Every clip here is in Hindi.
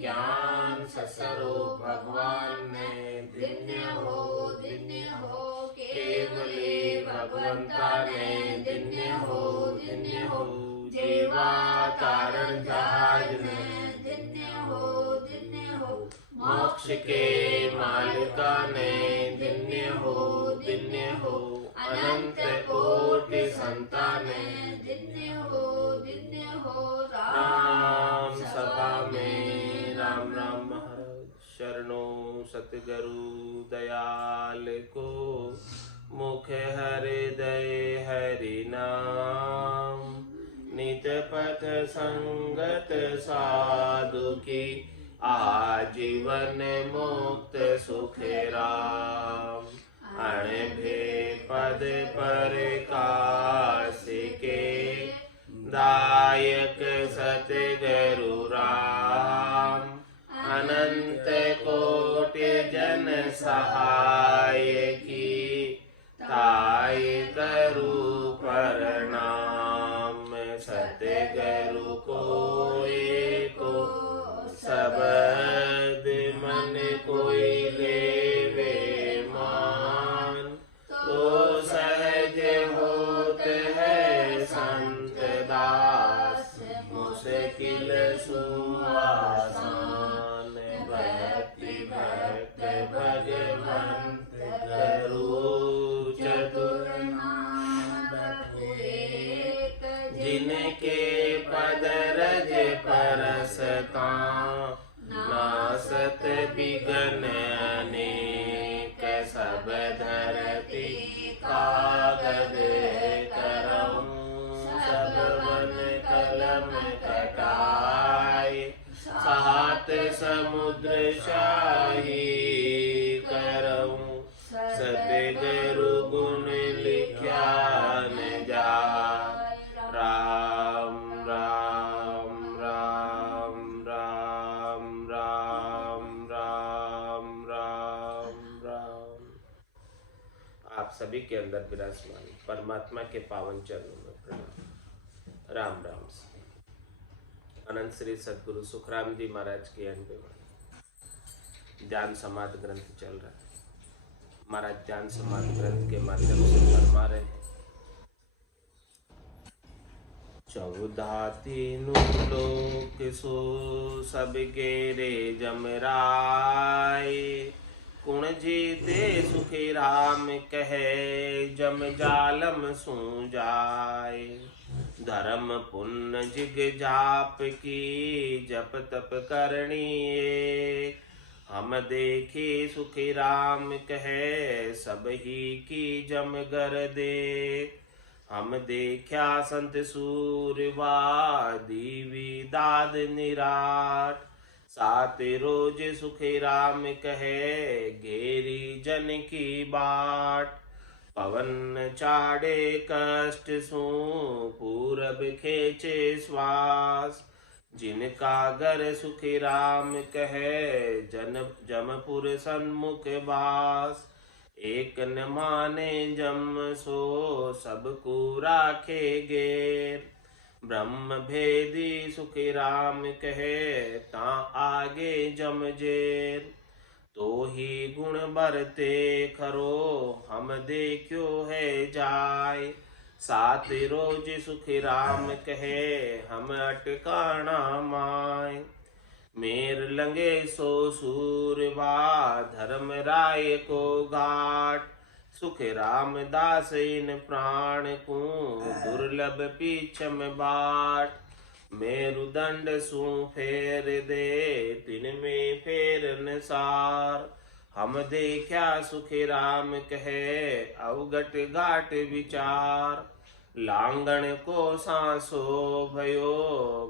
ज्ञान ससरो भगवान ने दिन्य हो केवले भगवंता ने दिन्य हो जेवा कारण जहाज ने दिन्य हो मोक्ष के मालिका ने दिन्य हो अनंत कोटि संताने दिन्य हो राम सभा में राम राम महाराज शरणों सतगुरु दयाल को मुख हृदय हरि नाम नित पथ संगत साधु की आजीवन मुक्त सुख राम अणभे पद पर कासिके दायक सतगुरु राम अनंत कोटि जन सहाय की ताय करु प्रणाम सतगुरु को एको सबद मन कोई लेवे मान तो सहज होत है संत दास मुश्किल सुआसान भक्ति भक्त भगवंत करु चतुर जिनके पद रज परसता नासत बिगन अनेक सब धरती कागद करऊं सब वन कलम कटाए सात समुद्र शाही करऊं सतगुरु गुण लिख्या न जाए राम राम राम राम राम राम राम राम। आप सभी के अंदर विराजमान परमात्मा के पावन चरणों में प्रणाम। राम राम से अनंत श्री सद्गुरु सुखराम जी महाराज की ध्यान समाधि ग्रंथ चल रहा है। महाराज ध्यान समाधि ग्रंथ के माध्यम से फरमा रहे हैं 14 तीनों लोक सो सब गेरे जमराय कुण जीते सुखी राम कहे जम जालम सू जाय धर्म पुण्य जिग जाप की जप तप करनी हम देखे सुखी राम कहे सब ही की जम गर दे हम देखा संत सूरवा दीवी दाद निराट सात रोज सुखी राम कहे घेरी जन की बाट पवन चाड़े कष्ट सू पूरब खेचे श्वास जिनका घर सुखी राम कहे जन जमपुर सन्मुख वास एक न माने जम सो सबको राखे गेर ब्रह्म भेदी सुखी राम कहे ता आगे जम जेर तो ही गुण बरते खरो हम देखो है जाय सात रोज सुखी राम कहे हम अटकाना माय मेर लंगे सो सूरवा धर्म राय को घाट सुख राम दास इन प्राण को दुर्लभ पीछम बाट मेरुदंड सू फेर दे तिन में फेरन सार हम देखा सुखी राम कहे अवगट घाट विचार लांगण को सांसो भयो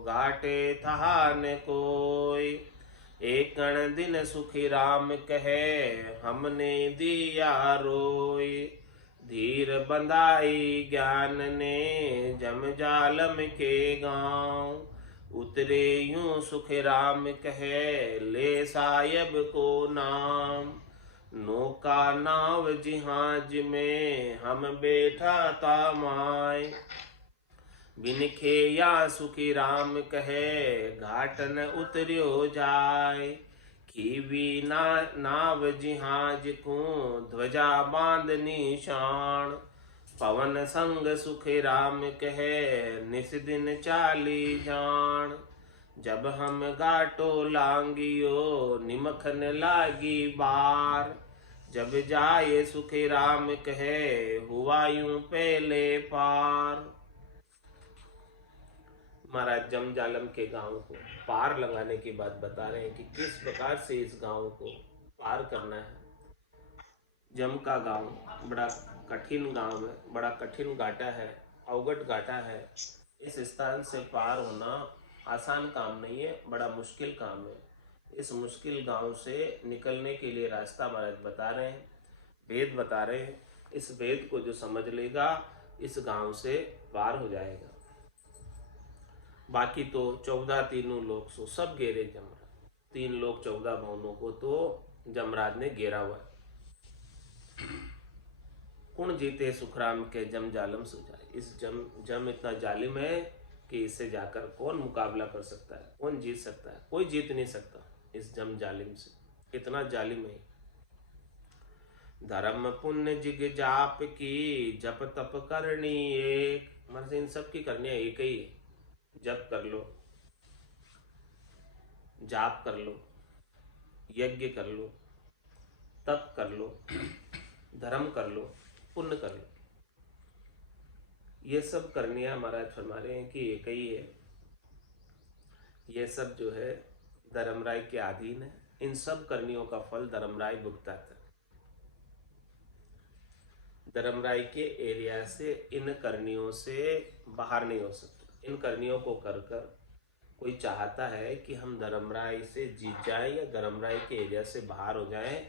घाटे थहान कोई एकण दिन सुखी राम कहे हमने दिया रोई धीर बंधाई ज्ञान ने जम जालम के गांव उतरे यूं सुख राम कहे ले सायब को नाम नौका नाव जहाज में हम बैठा था माय बिन खेया सुखी राम कहे, घाट न उतर्यो जाय। खीवी ना नाव जिहाज को, ध्वजा बांध निशान। पवन संग सुखी राम कहे, निस दिन चाली जान। जब हम घाटो लांगियो, निमखन लागी बार। जब जाए सुखी राम कहे, हुआ यूं पहले पार। महाराज जमजालम के गांव को पार लगाने की बात बता रहे हैं कि किस प्रकार से इस गांव को पार करना है। जम का गांव बड़ा कठिन गांव है, बड़ा कठिन घाटा है, अवगढ़ घाटा है। इस स्थान से पार होना आसान काम नहीं है, बड़ा मुश्किल काम है। इस मुश्किल गांव से निकलने के लिए रास्ता महाराज बता रहे हैं, वेद बता रहे हैं। इस वेद को जो समझ लेगा इस गांव से पार हो जाएगा। बाकी तो 14 तीनों लोग सो सब घेरे जमराज। 3 लोग 14 भवनों को तो जमराज ने घेरा हुआ है। कुण जीते सुखराम के जम जालम सुझाए। इस जम इतना जालिम है कि इससे जाकर कौन मुकाबला कर सकता है, कौन जीत सकता है? कोई जीत नहीं सकता इस जम जालिम से, इतना जालिम है। धर्म पुण्य जिग जाप की, जप तप करनी एक। मतलब इन सब की करनी एक ही है। जप कर लो, जाप कर लो, यज्ञ कर लो, तप कर लो, धर्म कर लो, पुण्य कर लो। ये सब करनियां महाराज फरमा रहे हैं कि एक ही है। ये सब जो है धर्मराय के अधीन है। इन सब करनियों का फल धर्मराय भुगताता है। धर्मराय के एरिया से इन करनियों से बाहर नहीं हो सकता। इन करनियों को कर कर कोई चाहता है कि हम धर्मराय से जीत जाएं या धर्मराय के एरिया से बाहर हो जाएं,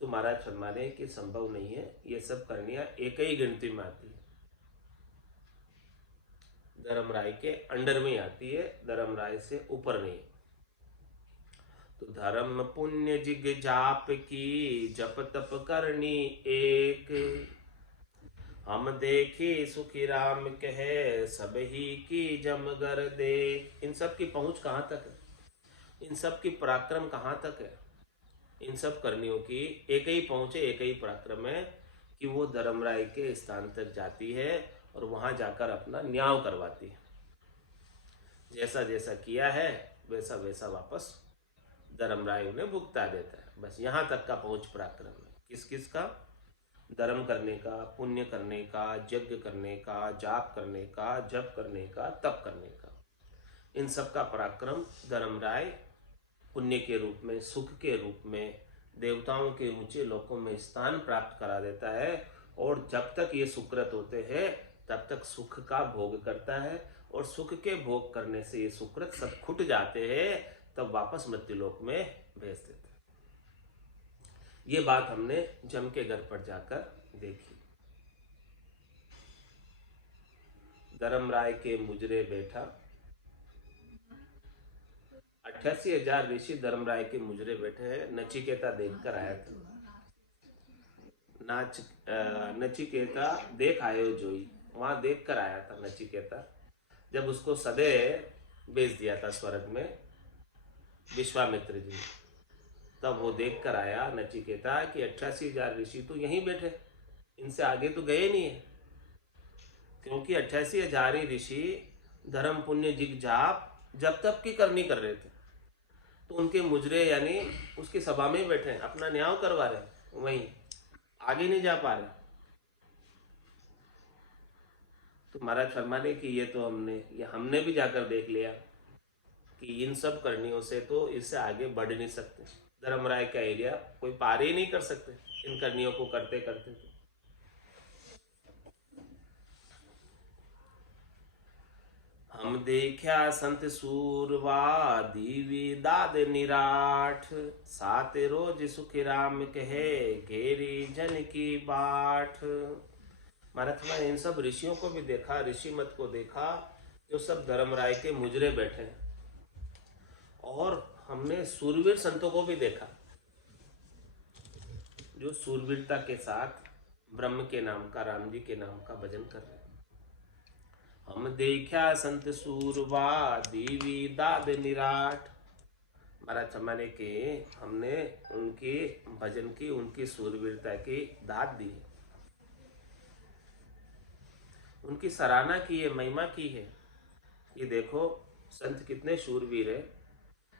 तो महाराज फरमा रहे हैं कि संभव नहीं है। ये सब करनियां एक ही गिनती में आती है, धर्मराय के अंडर में आती है, धर्मराय से ऊपर नहीं। तो धर्म पुण्य जिग जाप की, जप तप करनी एक। हम देखे सुखी राम कहे, सब ही की जमगर दे। इन सब की पहुंच कहाँ तक है? इन सब की पराक्रम कहाँ तक है? इन सब करनियों की एक ही पहुंचे, एक ही पराक्रम है कि वो धर्मराय के स्थान तक जाती है और वहां जाकर अपना न्याय करवाती है। जैसा जैसा किया है वैसा वैसा वापस धर्मराय उन्हें भुगता देता है। बस यहाँ तक का पहुंच पराक्रम है। किस किस का? धर्म करने का, पुण्य करने का, यज्ञ करने का, जाप करने का, जप करने का, तप करने का। इन सब का पराक्रम धर्मराय पुण्य के रूप में, सुख के रूप में, देवताओं के ऊंचे लोकों में स्थान प्राप्त करा देता है। और जब तक ये सुकृत होते हैं तब तक सुख का भोग करता है, और सुख के भोग करने से ये सुकृत सब खुट जाते हैं, तब वापस मृत्युलोक में भेज देते हैं। ये बात हमने जम के घर पर जाकर देखी। धर्मराय के मुजरे बैठा 88,000 ऋषि धर्मराय के मुजरे बैठे हैं। नचिकेता देखकर आया था। नचिकेता देख आयो जोई, वहां देख कर आया था नचिकेता। जब उसको सदे भेज दिया था स्वर्ग में विश्वामित्र जी, तब वो देख कर आया नचिकेता कि 88,000 ऋषि तो यहीं बैठे, इनसे आगे तो गए नहीं है। क्योंकि 88,000 ऋषि धर्म पुण्य जिग जाप जब तक की करनी कर रहे थे, तो उनके मुजरे यानी उसकी सभा में बैठे हैं, अपना न्याय करवा रहे हैं, वहीं आगे नहीं जा पा रहे। तो महाराज फरमाने कि ये हमने भी जाकर देख लिया कि इन सब करनियों से तो इससे आगे बढ़ नहीं सकते। धर्मराय का एरिया कोई पार ही नहीं कर सकते इन करनियों को करते करते। हम देखा संत सूरवा, दीवी दाद निराठ। सात रोज सुखी राम कहे, घेरी जन की बाट। महाराज इन सब ऋषियों को भी देखा, ऋषि मत को देखा, जो सब धर्मराय के मुजरे बैठे हैं। और हमने सूरवीर संतों को भी देखा, जो सूरवीरता के साथ ब्रह्म के नाम का, राम जी के नाम का भजन कर रहे हैं। हम देखा संत सूरवा देवी दाद निराट। महाराज हमारे के हमने उनके भजन की, उनकी सूरवीरता की दाद दी, उनकी सराहना की है, महिमा की है। ये देखो संत कितने शूरवीर है,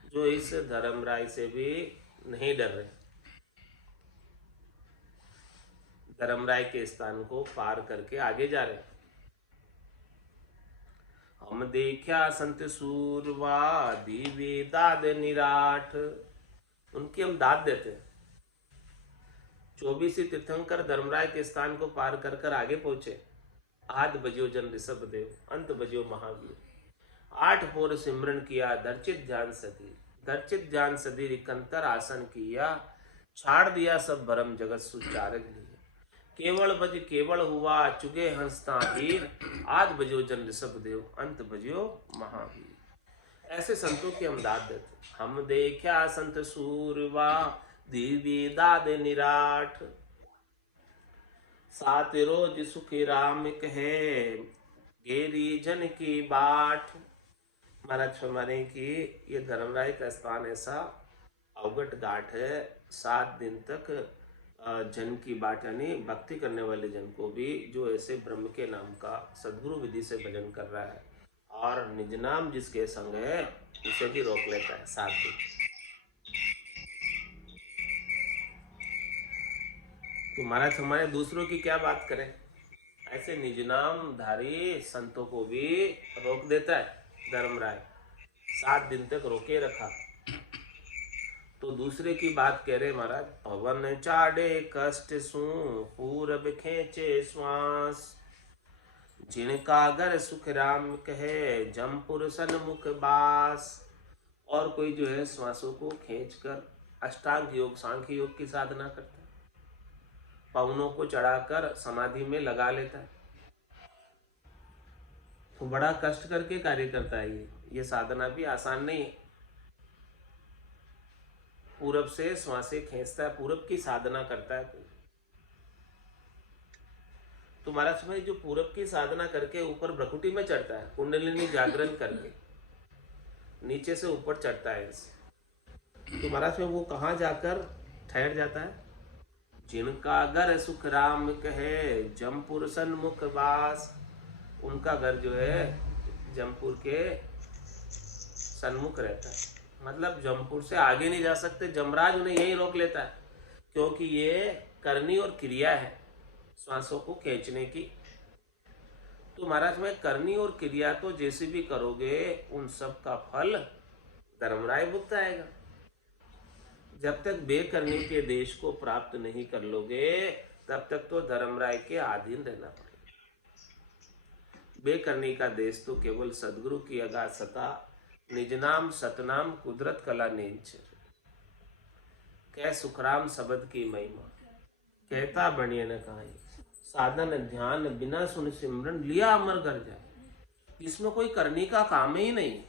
जो इस धर्मराय से भी नहीं डर रहे, धर्मराय के स्थान को पार करके आगे जा रहे। हम देखा संत सूरवा दीवे दाद निराठ, उनकी हम दाद देते हैं। 24 तीर्थंकर धर्मराय के स्थान को पार कर कर आगे पहुंचे। आद बजियो जन ऋषभ देव, अंत बजियो महावीर। 8 पोर सिमरन किया, दर्चित ध्यान सदी, दर्चित ध्यान सदी रिकंतर आसन किया। छाड़ दिया सब भरम जगत सुचारक लिया। केवल बज केवल हुआ, चुगे हंसता हीर। आद बजियो जन ऋषभ देव, अंत बजियो महावीर। ऐसे संतों की हम दाद देते। हम देखा संत सूरवा दीवी दाद निराठ। सात रोज सुखी राम कहे, गेरी जन की बाट। महाराज फरमाने की ये धर्मराय का स्थान ऐसा अवगट घाट है। 7 दिन तक जन की बाट यानी भक्ति करने वाले जन को भी, जो ऐसे ब्रह्म के नाम का सद्गुरु विधि से भजन कर रहा है और निज नाम जिसके संग है, उसे भी रोक लेता है 7 दिन। तो महाराज हमारे दूसरों की क्या बात करें, ऐसे निज नाम धारी संतों को भी रोक देता है धर्मराय। 7 दिन तक रोके रखा। तो दूसरे की बात कह रहे महाराज, पवन चाड़े कष्ट सू पूरब खेचे श्वास। जिनका घर सुख राम कहे, जमपुर सन्मुख बास। और कोई जो है श्वासों को खींचकर अष्टांग योग सांख्य योग की साधना करता है, पवनों को चढ़ाकर समाधि में लगा लेता है। तो बड़ा कष्ट करके कार्य करता है ये साधना भी आसान नहीं है। पूरब से श्वासें खींचता है, पूरब की साधना करता है। तो महाराज भाई जो पूरब की साधना करके ऊपर भ्रकुटी में चढ़ता है, कुंडलिनी जागरण करके नीचे से ऊपर चढ़ता है इसे, तो महाराज में वो कहाँ जाकर ठहर जाता है? जिनका घर सुख राम कहे, जमपुर सन्मुख बास। उनका घर जो है जमपुर के सन्मुख रहता है, मतलब जमपुर से आगे नहीं जा सकते, जमराज उन्हें यही रोक लेता है, क्योंकि ये करनी और क्रिया है श्वासों को खींचने की। तो महाराज में करनी और क्रिया तो जैसे भी करोगे उन सब का फल धर्मराय भुगताएगा। जब तक बेकरनी के देश को प्राप्त नहीं कर लोगे तब तक तो धर्मराय के अधीन रहना पड़ेगा। बेकरनी का देश तो केवल सदगुरु की अगाध सता, निज नाम सतनाम कुदरत कला नेंचर। कह सुखराम शब्द की महिमा, कहता बनिए न कहाई। साधन ध्यान बिना सुन सिमरन, लिया अमर कर जाए। इसमें कोई करने का काम ही नहीं।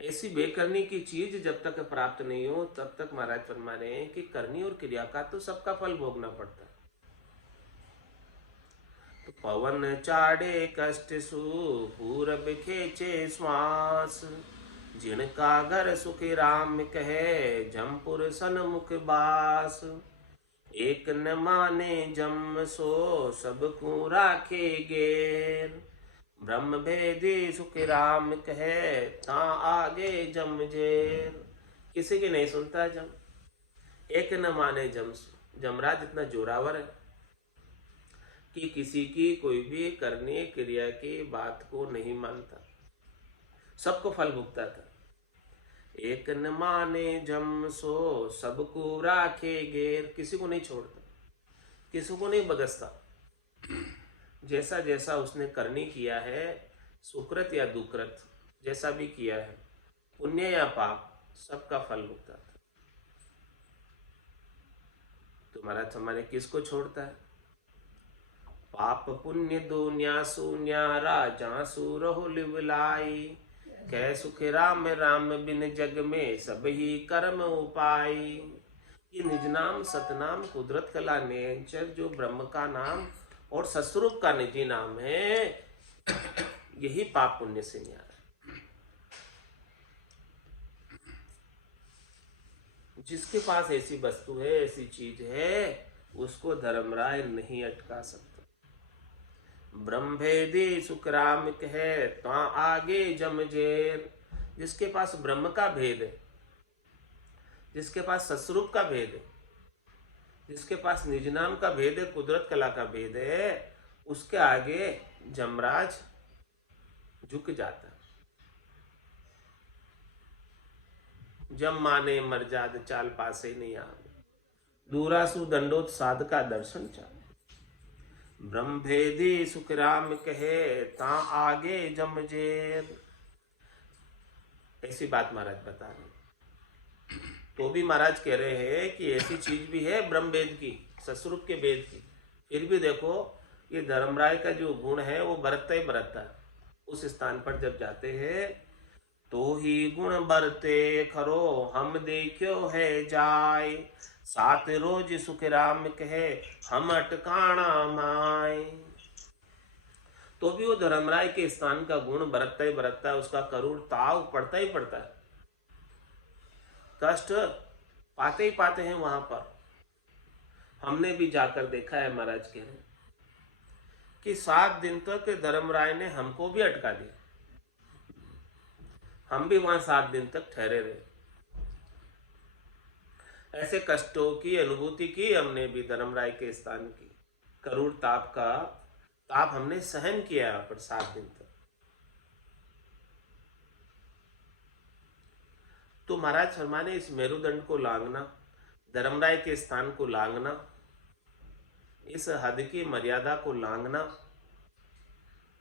ऐसी बेकरनी की चीज जब तक प्राप्त नहीं हो तब तक महाराज फरमा रहे हैं कि करनी और क्रिया का तो सबका फल भोगना पड़ता है। तो पवन चाड़े कष्ट सु पूरब खेचे श्वास। जिनका घर सुख राम कहे, जमपुर सन्मुख बास। एक न माने जम सो, सबको राखे गेर। ब्रह्म भेदी सुख राम कहे, ता आगे जम जेर। किसी की नहीं सुनता जम, एक न माने जम सो। जमराज इतना जोरावर है कि किसी की कोई भी करने क्रिया की बात को नहीं मानता, सबको फल भुगता था। एक न माने जम सो, सबको राखे गेर। किसी को नहीं छोड़ता, किसी को नहीं बगसता। जैसा जैसा उसने करनी किया है, सुकृत या दुकृत जैसा भी किया है, पुण्य या पाप, सबका फल भुगता था। तो महाराज हमारे किसको छोड़ता है? पाप पुण्य दो न्यासु न्यारा, जासु रहो लिवलाई। कह सुख राम राम बिन जग में, सब ही कर्म उपाय। ये निज नाम सतनाम कुदरत कला नेंचर, जो ब्रह्म का नाम और सस्वरूप का निजी नाम है, यही पाप पुण्य से न्यारा। जिसके पास ऐसी वस्तु है, ऐसी चीज है, उसको धर्मराय नहीं अटका सकता। ब्रह्मेदी सुखराम कहे ता आगे जमजेर। जिसके पास ब्रह्म का भेद है, जिसके पास सस्वरूप का भेद है, जिसके पास निज नाम का भेद है, कुदरत कला का भेद है, उसके आगे जमराज झुक जाता। जम माने मर्जाद चाल पासे नहीं आ, दूरासु दंडोत साध का दर्शन चाल। ब्रह्मेदी सुखराम कहे ता आगे जमजेर। ऐसी बात महाराज बता रहे। तो भी महाराज कह रहे हैं कि ऐसी चीज भी है ब्रह्म वेद की, सस्वरूप के वेद की, फिर भी देखो ये धर्मराय का जो गुण है वो बरतता ही बरतता है। उस स्थान पर जब जाते हैं तो ही गुण बरते खरो हम देखो है जाय। सात रोज सुख राम कहे हम अटकाना माय। तो भी वो धर्मराय के स्थान का गुण बरतता ही बरतता है, उसका करुण ताव पड़ता ही पड़ता है। कष्ट पाते ही पाते हैं वहां पर। हमने भी जाकर देखा है, महाराज कह रहे कि 7 दिन तक धर्मराय ने हमको भी अटका दिया। हम भी वहां 7 दिन तक ठहरे रहे। ऐसे कष्टों की अनुभूति की हमने भी धर्मराय के स्थान की। करुण ताप का ताप हमने सहन किया यहाँ पर 7 दिन तक। तो महाराज फरमाने इस मेरुदंड को लांघना, धर्मराय के स्थान को लांघना, इस हद की मर्यादा को लांघना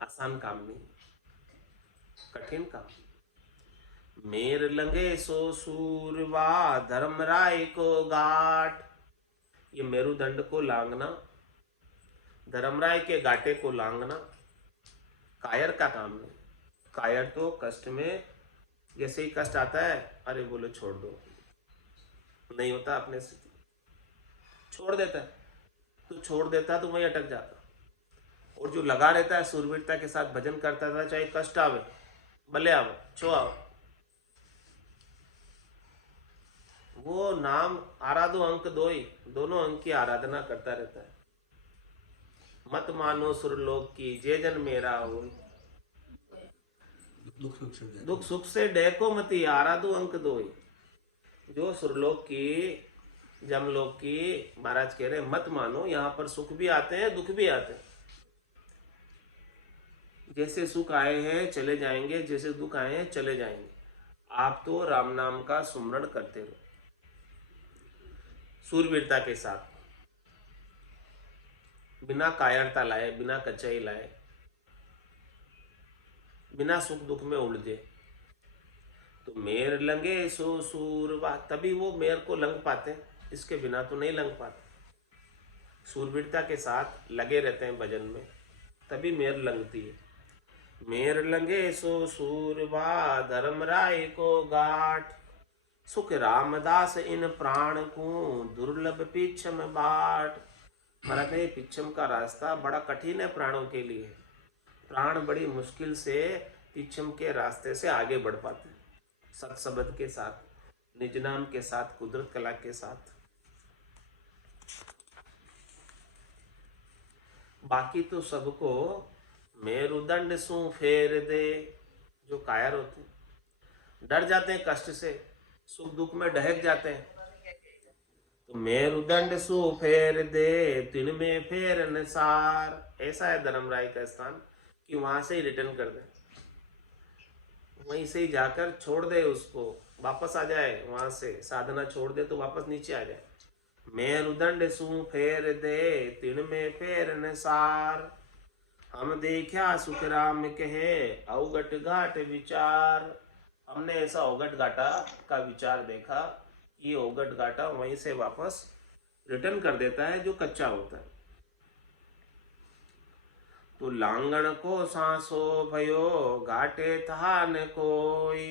आसान काम नहीं, कठिन काम। मेर लंगे सो सूरवा धर्मराय को गाट। ये मेरुदंड को लांघना, धर्मराय के गाटे को लांघना कायर का काम नहीं। कायर तो कष्ट में जैसे ही कष्ट आता है, अरे बोलो छोड़ दो, नहीं होता अपने से, छोड़ देता है। तो छोड़ देता तो वही अटक जाता। और जो लगा रहता है, सूरवीरता के साथ भजन करता था, चाहे कष्ट आवे भले आवे छो आओ, वो नाम आराधो अंक दो ही, दोनों अंक की आराधना करता रहता है। मत मानो सुरलोक की जे जन मेरा हो, दुख सुख से डैको मती आराधो अंक दो ही। जो सुरलोक की, जमलोक की, महाराज कह रहे मत मानो, यहाँ पर सुख भी आते हैं, दुख भी आते हैं। जैसे सुख आए हैं चले जाएंगे, जैसे दुख आए हैं चले जाएंगे। आप तो राम नाम का सुमरण करते रहो सूरवीरता के साथ, बिना कायरता लाए, बिना कचाई लाए, बिना सुख दुख में उलझे। तो मेर लंगे सो सूरवा, तभी वो मेर को लंघ पाते, इसके बिना तो नहीं लंघ पाते। सूरवीरता के साथ लगे रहते हैं भजन में, तभी मेर लंघती है। मेर लंगे सो सूरवा धर्मराय को गाठ। सुख रामदास इन प्राण को दुर्लभ पिछम बाट। महाराज ने पिछम का रास्ता बड़ा कठिन है प्राणों के लिए। प्राण बड़ी मुश्किल से पिछम के रास्ते से आगे बढ़ पाते हैं, सत्सबद के साथ, निज नाम के साथ, कुदरत कला के साथ। बाकी तो सबको मेरुदंड सू फेर दे। जो कायर होते हैं, डर जाते हैं कष्ट से, सुख दुख में ढहक जाते हैं, तो मेरुदंड सू फेर दे तिन में फेर निसार। ऐसा है धर्मराय का स्थान कि वहां से ही रिटर्न कर दे, वहीं से ही जाकर छोड़ दे उसको, वापस आ जाए। वहां से साधना छोड़ दे तो वापस नीचे आ जाए। मेरुदंड सू फेर दे तिन में फेर निसार। हम देखा सुख राम कहे अवगट घाट विचार। हमने ऐसा अवगट घाटा का विचार देखा, ये अवगट घाटा वहीं से वापस रिटर्न कर देता है जो कच्चा होता है। तो लांगण को सांसो भयो घाटे था न कोई।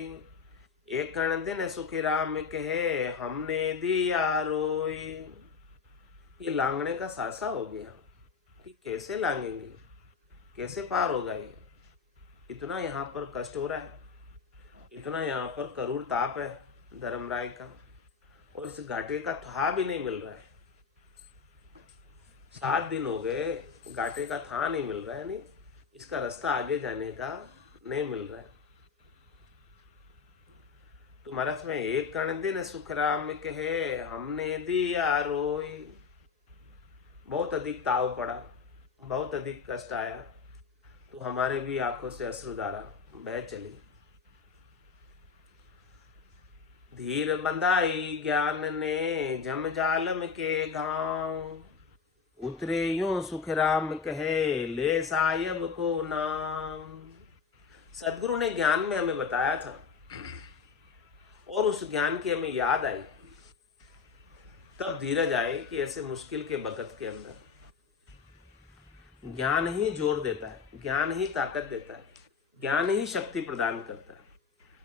एक दिन सुखी राम कहे हमने दिया रोई। ये लांगणे का सासा हो गया, कि कैसे लांघेंगे, कैसे पार होगा ये। इतना यहाँ पर कष्ट हो रहा है, इतना यहाँ पर करूर ताप है धर्मराय का, और इस घाटे का था भी नहीं मिल रहा है। 7 दिन हो गए, घाटे का था नहीं मिल रहा है, नहीं इसका रास्ता आगे जाने का नहीं मिल रहा है। तो महाराज में एक कण दिन सुखराम कहे हमने दिया रोई। बहुत अधिक ताव पड़ा, बहुत अधिक कष्ट आया, तो हमारे भी आंखों से अश्रुधारा बह चली। धीर बंधाई ज्ञान ने जम जालम के गांव, उतरे यूं सुखराम कहे ले सायब को नाम। सदगुरु ने ज्ञान में हमें बताया था, और उस ज्ञान की हमें याद आई, तब धीरज आए कि ऐसे मुश्किल के वक्त के अंदर ज्ञान ही जोर देता है, ज्ञान ही ताकत देता है, ज्ञान ही शक्ति प्रदान करता है,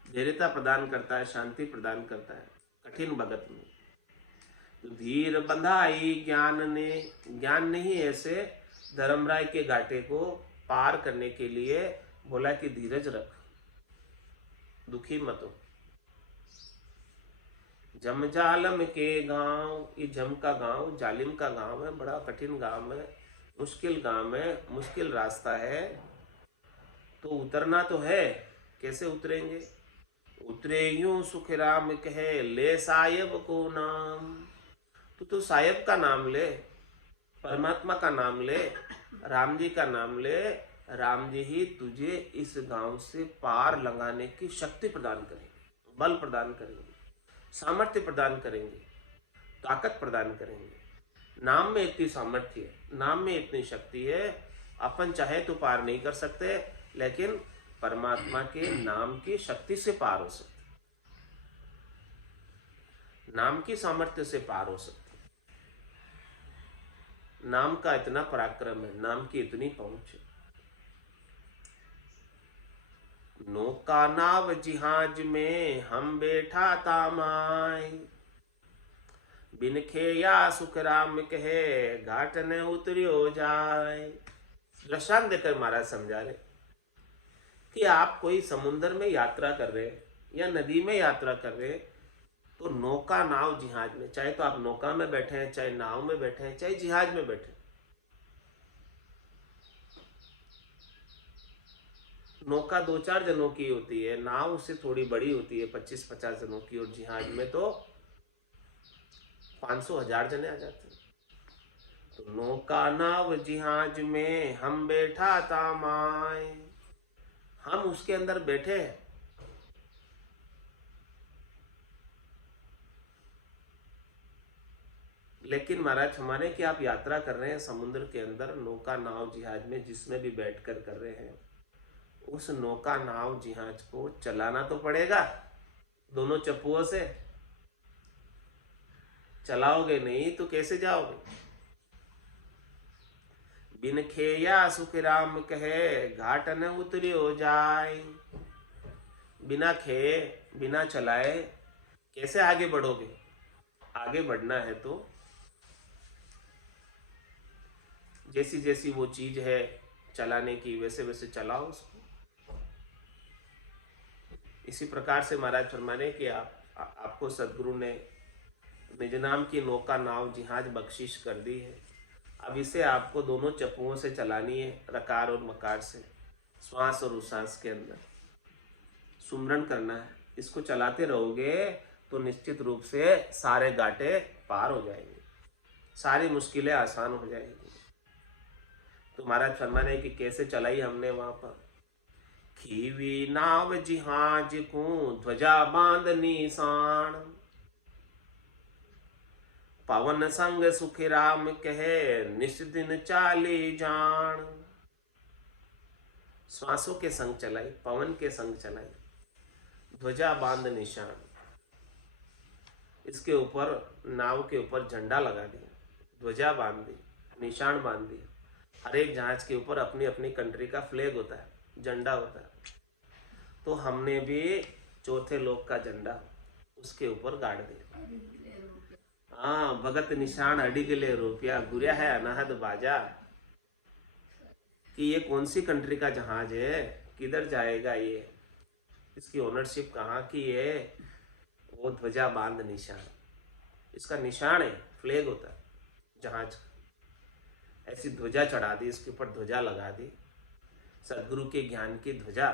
धैर्यता प्रदान करता है, शांति प्रदान करता है कठिन वक्त में। तो धीर बंधाई ज्ञान ने, ज्ञान नहीं ऐसे धर्मराय के घाटे को पार करने के लिए बोला कि धीरज रख, दुखी मत हो। जम जालम के गांव, ये जम का गांव जालिम का गांव है, बड़ा कठिन गांव है, मुश्किल गांव है, मुश्किल रास्ता है। तो उतरना तो है, कैसे उतरेंगे? उतरे यूं सुखराम कहे ले सायब को नाम। तो सायब का नाम ले, परमात्मा का नाम ले, राम जी का नाम ले। राम जी ही तुझे इस गांव से पार लगाने की शक्ति प्रदान करेंगे, बल प्रदान करेंगे, सामर्थ्य प्रदान करेंगे, ताकत प्रदान करेंगे। नाम में इतनी सामर्थ्य है, नाम में इतनी शक्ति है, अपन चाहे तो पार नहीं कर सकते, लेकिन परमात्मा के नाम की शक्ति से पार हो सकते, नाम की सामर्थ्य से पार हो सकते। नाम का इतना पराक्रम है, नाम की इतनी पहुंच है। नौका नाव जिहाज में हम बैठा तामाय, बिन खेया सुखराम कहे घाट न उतरियो जाए। दृष्टांत देकर महाराज समझा रहे कि आप कोई समुद्र में यात्रा कर रहे या नदी में यात्रा कर रहे, तो नौका नाव जिहाज में, चाहे तो आप नौका में बैठे हैं, चाहे नाव में बैठे हैं, चाहे जिहाज में बैठे। नौका 2-4 जनों की होती है, नाव उससे थोड़ी बड़ी होती है 25-50 जनों की, और जिहाज में तो 500-1000 जने आ जाते हैं। तो नौका नाव जिहाज में हम बैठा तामाय, हम उसके अंदर बैठे हैं। लेकिन महाराज हमारे कि आप यात्रा कर रहे हैं समुद्र के अंदर, नौका नाव जिहाज में जिसमें भी बैठकर कर रहे हैं, उस नौका नाव जिहाज को चलाना तो पड़ेगा, दोनों चप्पुओं से। चलाओगे नहीं तो कैसे जाओगे? बिन खेया सुखराम कहे घाट न उतरियो जाए। बिना खेए, बिना चलाए कैसे आगे बढ़ोगे? आगे बढ़ना है तो जैसी जैसी वो चीज है चलाने की, वैसे वैसे चलाओ उसको। इसी प्रकार से महाराज फरमाने कि आपको सदगुरु ने निज नाम की नौका नाव जिहाज बख्शिश कर दी है। अब इसे आपको दोनों चप्पुओं से चलानी है, रकार और मकार से, श्वास और उश्वास के अंदर सुमरन करना है। इसको चलाते रहोगे तो निश्चित रूप से सारे घाटे पार हो जाएंगे, सारी मुश्किलें आसान हो जाएंगी। तो महाराज फरमाने कि कैसे चलाई हमने वहां पर। खीवी नाव जिहाज को ध्वजा बांध निशान, पवन संग सुखराम कहे निस्दिन चाली जान। श्वासों के संग चलाई, पवन के संग चलाई, ध्वजा बांध निशान, इसके ऊपर नाव के ऊपर झंडा लगा दिया, ध्वजा बांध दी, निशान बांध दिया। हर एक जहाज के ऊपर अपनी अपनी कंट्री का फ्लैग होता है, झंडा होता है। तो हमने भी चौथे लोक का झंडा उसके ऊपर गाड़ दिया। हाँ, भगत निशान अड़ी के लिए रुपया गुरिया है अनाहद बाजा। कि ये कौन सी कंट्री का जहाज है, किधर जाएगा ये, इसकी ओनरशिप कहाँ की है। वो ध्वजा बांध निशान, इसका निशान है, फ्लैग होता है जहाज का। ऐसी ध्वजा चढ़ा दी, इसके ऊपर ध्वजा लगा दी, सदगुरु के ज्ञान की ध्वजा।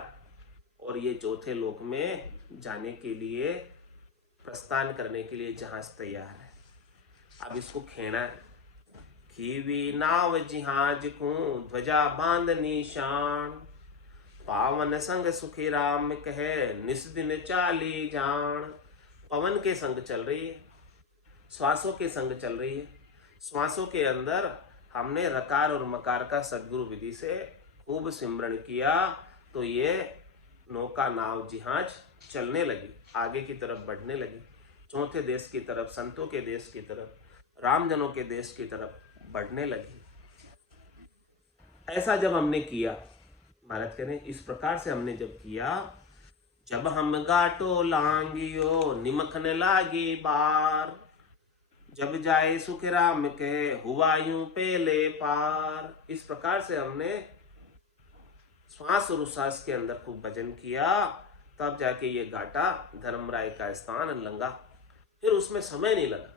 और ये चौथे लोक में जाने के लिए, प्रस्थान करने के लिए जहाज तैयार है। अब इसको खेना है। खीवी नाव जहाज को ध्वजा बांध निशान, पावन संग सुखी राम कहे निस दिन चाली जान। पवन के संग चल रही है, श्वासों के संग चल रही है। श्वासों के अंदर हमने रकार और मकार का सदगुरु विधि से खूब सिमरण किया, तो ये नौका नाव जहाज चलने लगी, आगे की तरफ बढ़ने लगी, चौथे देश की तरफ, संतों के देश की तरफ, रामजनों के देश की तरफ बढ़ने लगी। ऐसा जब हमने किया, महाराज कह रहे हैं, इस प्रकार से हमने जब किया, जब हम गाटो लांगियो निमखने लागी बार, जब जाए सुख राम के हुआ यूं पेले पार। इस प्रकार से हमने श्वास और उश्वास के अंदर खूब भजन किया, तब जाके ये घाटा धर्मराय का स्थान लंघा। फिर उसमें समय नहीं लगा।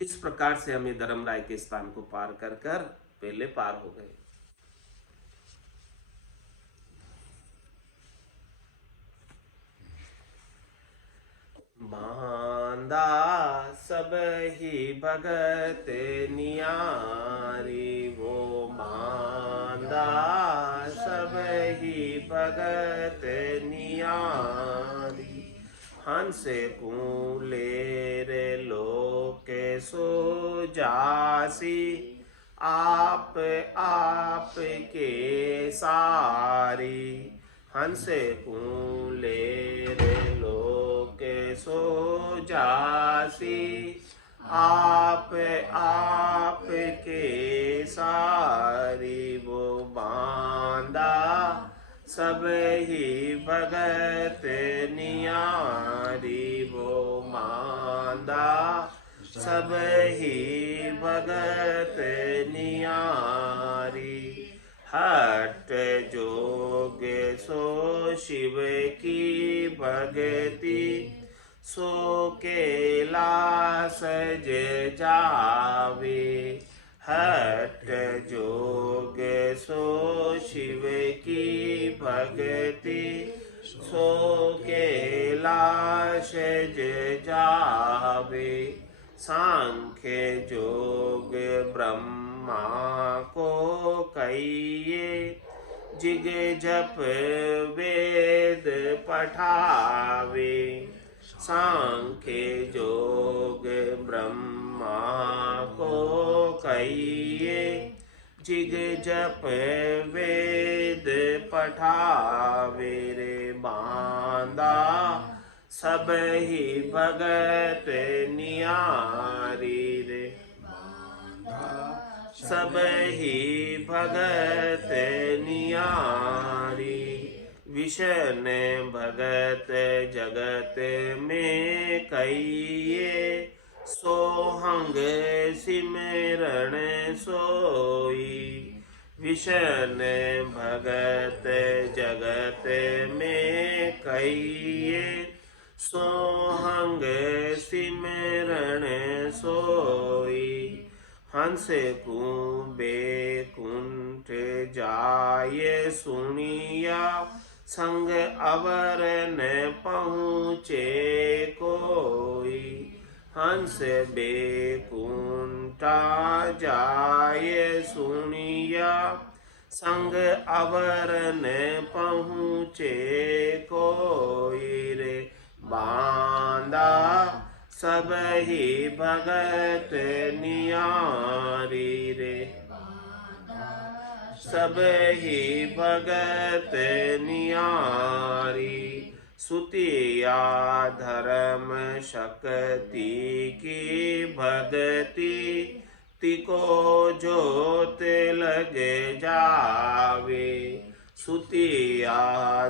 इस प्रकार से हम ये धर्मराय के स्थान को पार कर कर पहले पार हो गए। बांधा सब ही भगत नियारी, वो बांधा सब ही भगत नियारी। हंस कूले रे लोके सो जासी, आप आप के सारी। हंस कूले रे लोके सो जासी, आप आप के सारी। वो बांधा सब ही भगत नियारी, वो बांधा सब ही भगत नियारी। हट जोग सो शिव की भगति, सो कैलास जावे। हट जोग सो शिव की भगति, सो कैलाश जावे। सांख्य जोग ब्रह्मा को कहिए, जिग जप वेद पठावे। सांख्य जोग ब्रह्मा को कहिए, जिग जप वेद पठावे। रे बांधा सब ही भगत नियारी, रे सब ही भगत नियारी। विषन भगत जगत में कहिए, सोहंग सिमरण सोई। विषन भगत जगत में कहिए, सोहंग सिमरण सोई। हंस कुंबे कुंठ जाय सुनिया, संग अवर न पहुँचे कोई। हंस बेकुंठा जाय सुनिया, संग अवर न पहुँचे कोई। रे बांधा सब ही भगत नियारी, रे सब ही भगत नियारी। सुतिया धर्म शक्ति की भगति, तिको जोत लग जावे। सुतिया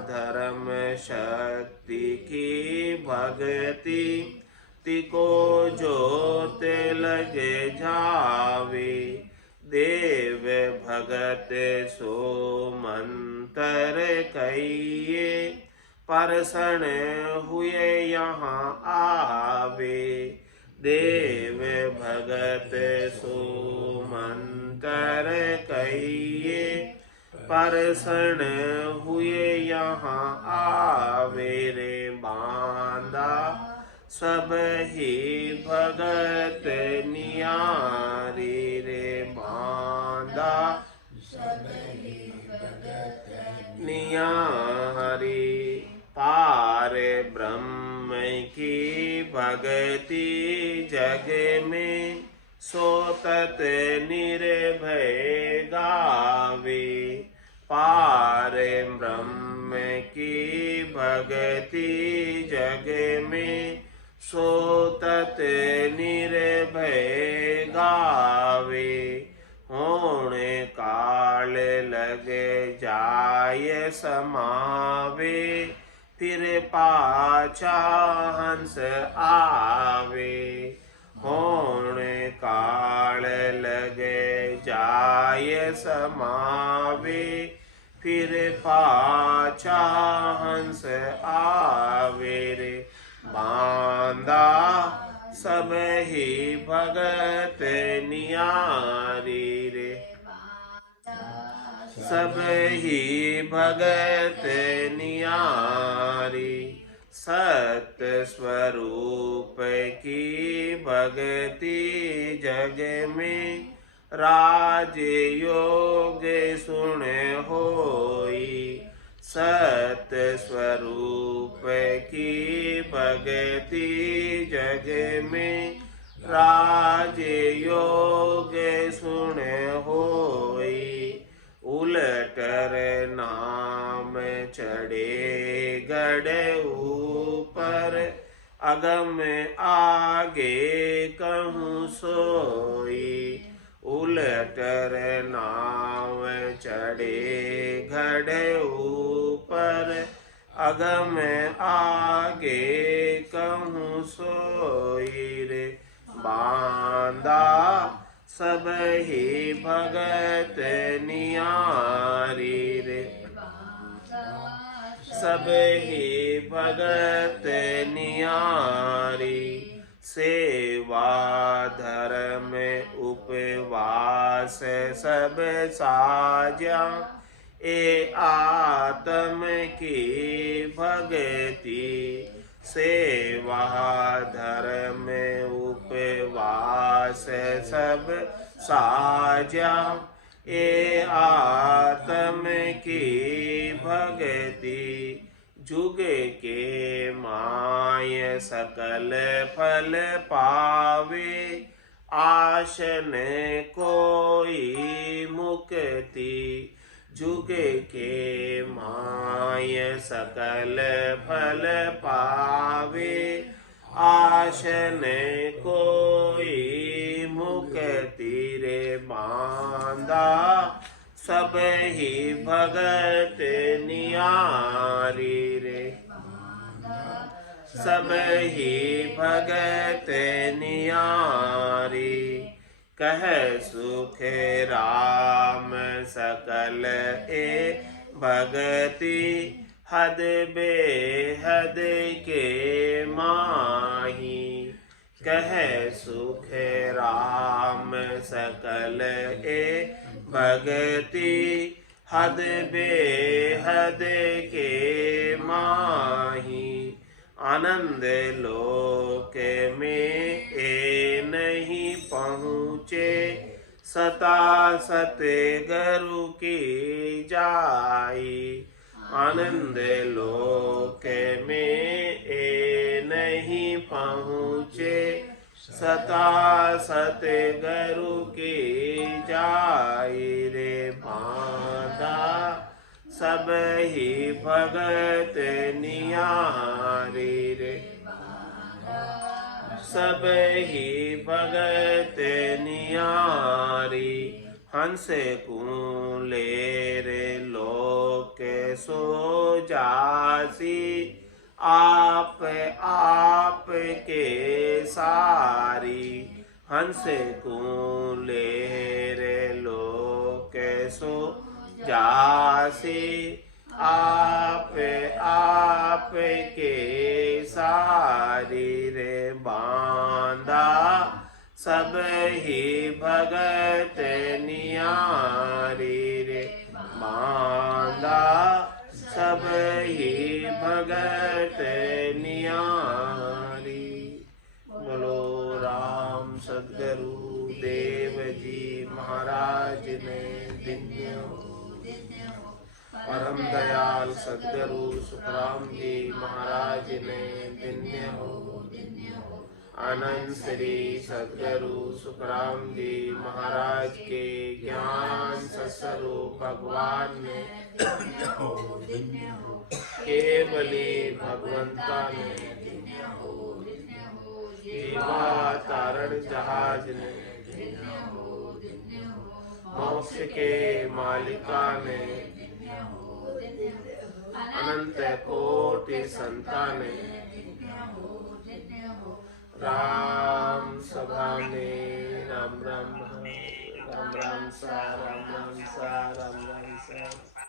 धर्म शक्ति की भगति, तिको जोत लगे जावे, देव भगत सो मंतर कहिए, परसण हुए यहाँ आवे, देव भगत सो मंतर कहिए, परसण हुए यहाँ आवे रे बांदा, सब ही भगत नियारी रे बांदा, सब ही भगत नियारी। पार ब्रह्म की भगति जग में, सो तत निर्भय गावे, पार ब्रह्म की भगति जग में, सो तत निर्भय गावे, होने काल लग जाय समावे, फिर पाछा हंस आवे, होने काल लगे जाय समावे, फिर पाछा हंस आवे रे बांदा, सब ही भगत नियारी रे, सब ही भगत नियारी। सत्य स्वरूप की भगति जग में, राज योग सुन होई, सत्य स्वरूप की भगति जग में, राज योग सुन होई, उलटर नाम चढ़े गढ़ ऊपर, अगम आगे कहूँ सोई, उलटर नाम चढ़े गढ़ ऊपर, अगम आगे कहूँ सोई रे बांदा, सब ही भगत नियारी रे, सब ही भगत नियारी। सेवा धर्म उपवास सब साजा, ए आत्म की भगति, सेवा धर्म उपवास सब साजा, ए आत्म की भगति, जुग के माय सकल फल पावे, आशन कोई मुक्ति, जुग के माय सकल फल पावे, आशन कोई मुक्ति रे बांदा, सब ही भगत नियारी रे, सब ही भगत नियारी। कह सुख राम सकल ए भगति, हद बेहद के माही, कह सुख राम सकल ए भगति, हद बेहद के माही, आनंद लोक में ए नहीं पहुँचे, सता सत गुरु की जाई, आनंद लोक में ए नहीं पहुँचे, सता सत गुरु की जाई रे बांदा, सब ही भगत नियारी रे, सब ही भगत नियारी। हंस कूले रे लोक सो जासी, आप के सारी हंस कूले रे लोक सो जासे आप के सारी रे बांधा सब ही भगत नियारी रे बांधा सब ही भगत नियारी। बोलो राम सद्गुरु देव जी महाराज ने दिव्य हो। परम दयाल सद्गुरु सुखराम जी महाराज ने दिव्य हो। आनंद श्री सद्गुरु सुखराम जी महाराज के ज्ञान स्वरूप भगवान ने केवली भगवंता ने जीवा तारण जहाज ने मोक्ष के मालिका ने अनंत कोटि संताने राम सभा में राम राम राम राम सा राम राम सा राम राम सा।